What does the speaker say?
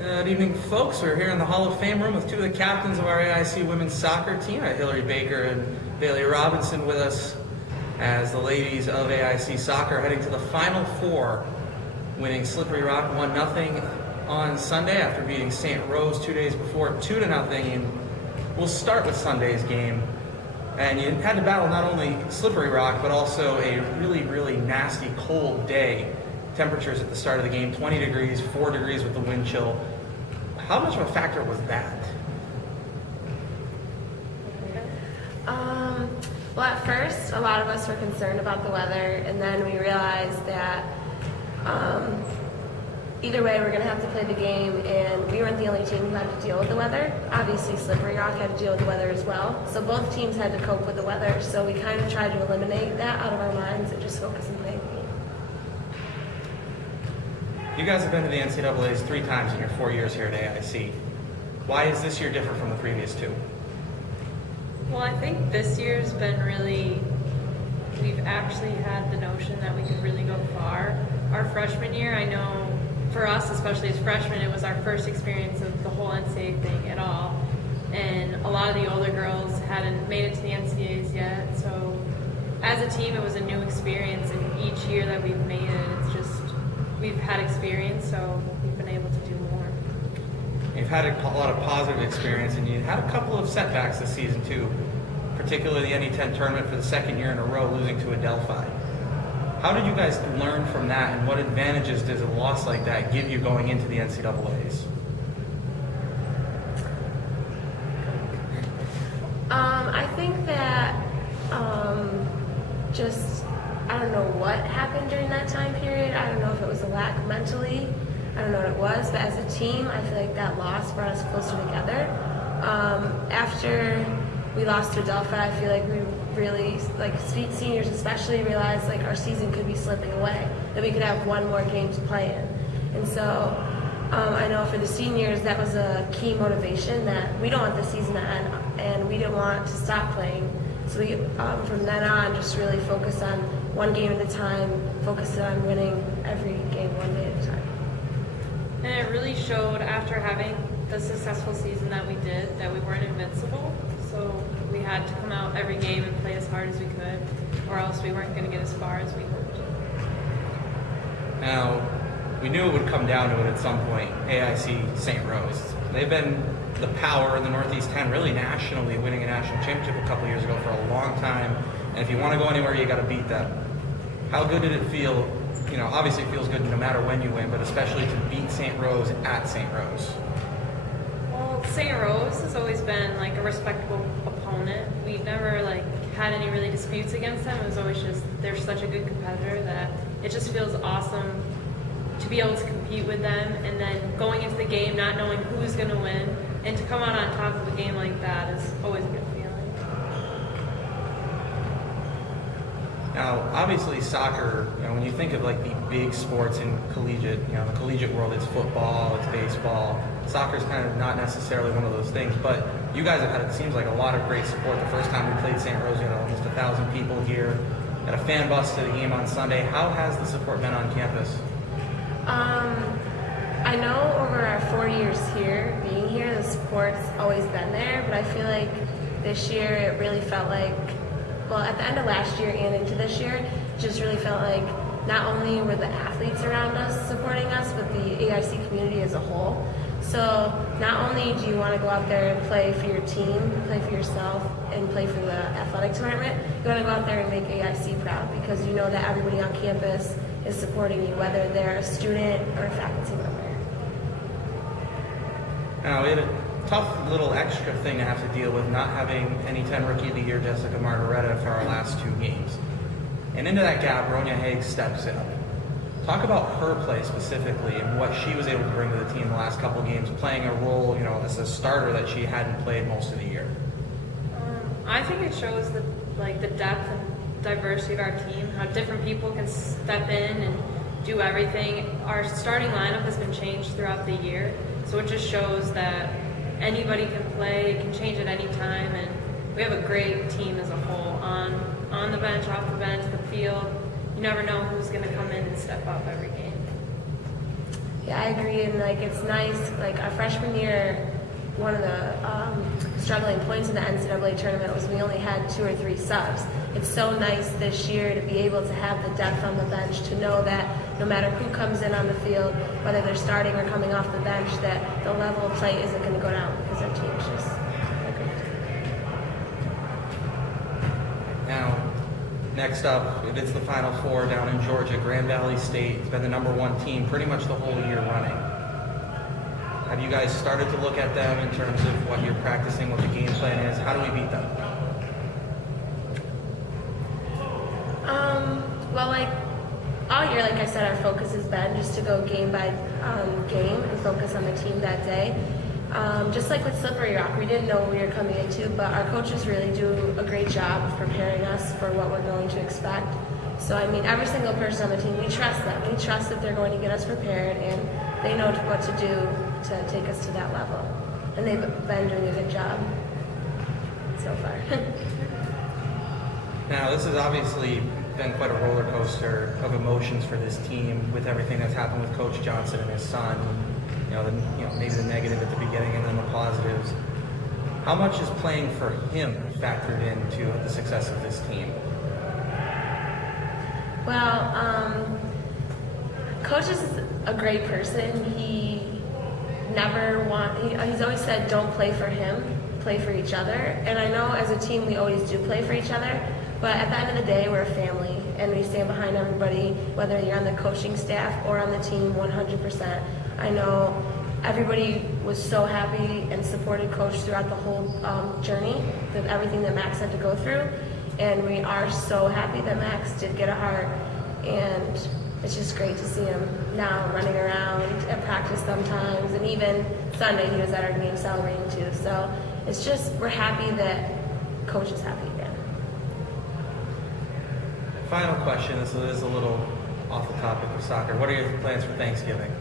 Good evening, folks. We're here in the Hall of Fame room with two of the captains of our AIC women's soccer team, Hilary Baker and Bailey Robinson, with us as the ladies of AIC soccer are heading to the Final Four, winning Slippery Rock 1-0 on Sunday after beating St. Rose 2 days before 2-0. And we'll start with Sunday's game. And you had to battle not only Slippery Rock, but also a really, really nasty cold day. Temperatures at the start of the game, 20 degrees, 4 degrees with the wind chill. How much of a factor was that? Well, at first, a lot of us were concerned about the weather, and then we realized that either way, we're going to have to play the game, and we weren't the only team who had to deal with the weather. Obviously, Slippery Rock had to deal with the weather as well, so both teams had to cope with the weather, so we kind of tried to eliminate that out of our minds and just focus on playing the game. You guys have been to the NCAAs 3 times in your 4 years here at AIC. Why is this year different from the previous 2? Well, I think this year's been we've actually had the notion that we could really go far. Our freshman year, I know for us, especially as freshmen, it was our first experience of the whole NCAA thing at all. And a lot of the older girls hadn't made it to the NCAAs yet. So as a team, it was a new experience. And each year that we've made it, it's just, we've had experience, so we've been able to do more. You've had a lot of positive experience, and you had a couple of setbacks this season too, particularly the NE10 tournament for the 2nd year in a row, losing to Adelphi. How did you guys learn from that, and what advantages does a loss like that give you going into the NCAAs? I think that I don't know what happened during that time period. I don't know if it was a lack mentally. I don't know what it was, but as a team, I feel like that loss brought us closer together. After we lost to Adelphi, I feel like we really, seniors especially, realized our season could be slipping away, that we could have one more game to play in. And so I know for the seniors, that was a key motivation, that we don't want the season to end, and we didn't want to stop playing. So we, from then on, just really focused on one game at a time, focused on winning every game one day at a time. And it really showed after having the successful season that we did that we weren't invincible. So we had to come out every game and play as hard as we could, or else we weren't going to get as far as we hoped. Now, we knew it would come down to it at some point, AIC St. Rose. They've been the power in the Northeast 10, really nationally, winning a national championship a couple years ago for a long time. And if you want to go anywhere, you got to beat them. How good did it feel? You know, obviously it feels good no matter when you win, but especially to beat St. Rose at St. Rose. Well, St. Rose has always been a respectable opponent. We've never had any really disputes against them. It was always just, they're such a good competitor that it just feels awesome to be able to compete with them, and then going into the game not knowing who's going to win, and to come out on top of a game like that is always a good feeling. Now, obviously soccer, when you think of the big sports in collegiate, the collegiate world, it's football, it's baseball. Soccer's kind of not necessarily one of those things, but you guys have had, it seems like, a lot of great support. The first time we played St. Rose, almost 1,000 people here. Had a fan bus to the game on Sunday. How has the support been on campus? I know over our 4 years here, being here, the support's always been there, but I feel like this year it really felt like, well, at the end of last year and into this year, it just really felt like not only were the athletes around us supporting us, but the AIC community as a whole. So not only do you want to go out there and play for your team, play for yourself, and play for the athletic tournament, you want to go out there and make AIC proud, because you know that everybody on campus is supporting you, whether they're a student or a faculty member. Now, we had a tough little extra thing to have to deal with, not having NE10 Rookie of the Year Jessica Margareta for our last 2 games. And into that gap, Ronya Haig steps in. Talk about her play specifically and what she was able to bring to the team the last couple games, playing a role, as a starter that she hadn't played most of the year. I think it shows the depth and diversity of our team, how different people can step in and do everything. Our starting lineup has been changed throughout the year, so it just shows that anybody can play, it can change at any time, and we have a great team as a whole, on the bench, off the bench, the field. You never know who's going to come in and step up every game. Yeah, I agree, and like it's nice. Like our freshman year, one of the struggling points in the NCAA tournament was we only had 2 or 3 subs. It's so nice this year to be able to have the depth on the bench, to know that no matter who comes in on the field, whether they're starting or coming off the bench, that the level of play isn't going to go down because our team's just a great team. Now, next up, it's the Final Four down in Georgia. Grand Valley State has been the #1 team pretty much the whole year running. Have you guys started to look at them in terms of what you're practicing, what the game plan is? How do we beat them? Well, like all year, like I said, our focus has been just to go game by game and focus on the team that day. Just like with Slippery Rock, we didn't know what we were coming into, but our coaches really do a great job of preparing us for what we're going to expect. So, I mean, every single person on the team, we trust them. We trust that they're going to get us prepared, and they know what to do to take us to that level. And they've been doing a good job so far. Now, this has obviously been quite a roller coaster of emotions for this team with everything that's happened with Coach Johnson and his son. Maybe the negative at the beginning and then the positives. How much is playing for him factored into the success of this team? Well, Coach is a great person. He's always said, don't play for him, play for each other. And I know as a team we always do play for each other, but at the end of the day we're a family and we stand behind everybody, whether you're on the coaching staff or on the team 100%. I know everybody was so happy and supported Coach throughout the whole journey, of everything that Max had to go through. And we are so happy that Max did get a heart, and it's just great to see him now running around at practice sometimes, and even Sunday he was at our game celebrating too. So it's just, we're happy that Coach is happy again. Final question, this is a little off the topic of soccer. What are your plans for Thanksgiving?